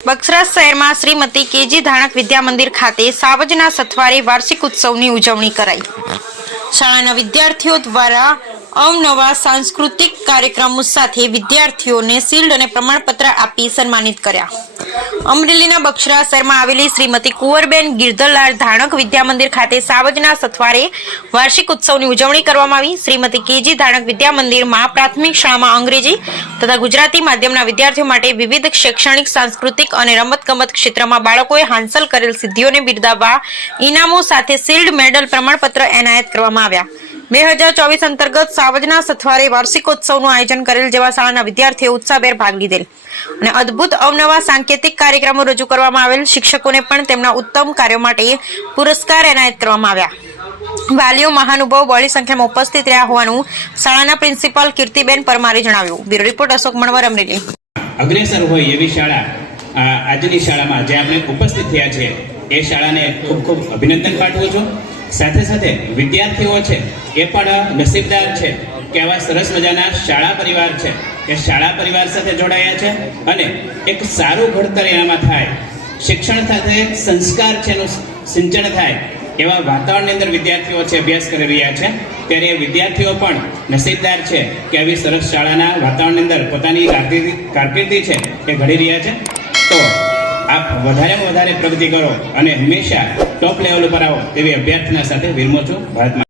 બક્સરા શહેરમાં શ્રીમતી કેજી ધાણક વિદ્યા મંદિર ખાતે સાવજના સથવારે વાર્ષિક ઉત્સવની ઉજવણી કરાઈ। શાળાના વિદ્યાર્થીઓ દ્વારા અવનવા સાંસ્કૃતિક કાર્યક્રમો સાથે વિદ્યાર્થીઓને શિલ્ડ અને પ્રમાણપત્ર આપી સન્માનિત કર્યા। અમરેલીના બક્સરા શહેરમાં આવેલી શ્રીમતી કુંવરબેન ગિરધરલાલ ધાણક વિદ્યા મંદિર ખાતે સાવજના સથવારે વાર્ષિક ઉત્સવની ઉજવણી કરવામાં આવી। શ્રીમતી કેજી ધાણક વિદ્યા મંદિરમાં પ્રાથમિક શાળામાં અંગ્રેજી તથા ગુજરાતી માધ્યમના વિદ્યાર્થીઓ માટે વિવિધ શૈક્ષણિક, સાંસ્કૃતિક અને રમતગમત ક્ષેત્રમાં બાળકોએ હાંસલ કરેલ સિદ્ધિઓને બિરદાવવા ઇનામો સાથે શિલ્ડ, મેડલ, પ્રમાણપત્ર એનાયત કરવામાં આવ્યા। 2024 અંતર્ગત સાવજના સથવારે વાર્ષિકોત્સવનું આયોજન કરેલ, જેવા શાળાના વિદ્યાર્થીઓ ઉત્સાહભેર ભાગ લીધેલ અને અદ્ભુત અવનવા સાંકેતિક કાર્યક્રમો રજૂ કરવામાં આવેલ। શિક્ષકોને પણ તેમના ઉત્તમ કાર્યો માટે પુરસ્કાર એનાયત કરવામાં આવ્યા। વાલીઓ મહાનુભાવો બહોળી સંખ્યામાં ઉપસ્થિત રહ્યા હોવાનું શાળાના પ્રિન્સિપાલ કીર્તિબેન પરમારે જણાવ્યું। Bureau report Ashok Manvar, Amreli. અગ્રેસર હોય એવી શાળા આજની શાળામાં જે આપણે ઉપસ્થિત થયા છે એ શાળાને ખૂબ ખૂબ અભિનંદન પાઠવું છું। સાથે સાથે વિદ્યાર્થીઓ છે એ પણ નસીબદાર છે કે આવા સરસ મજાના શાળા પરિવાર છે એ શાળા પરિવાર સાથે જોડાયા છે અને એક સારું ઘડતર એનામાં થાય, શિક્ષણ સાથે સંસ્કાર છે એનું સિંચન થાય એવા વાતાવરણની અંદર વિદ્યાર્થીઓ છે અભ્યાસ કરી રહ્યા છે। ત્યારે વિદ્યાર્થીઓ પણ નસીબદાર છે કે આવી સરસ શાળાના વાતાવરણની અંદર પોતાની કારકિર્દી છે એ ઘડી રહ્યા છે। તો આપ વધારેમાં વધારે પ્રગતિ કરો અને હંમેશા ટોપ લેવલ ઉપર આવો તેવી અભ્યર્થના સાથે વિરમું છું। ભારતમાં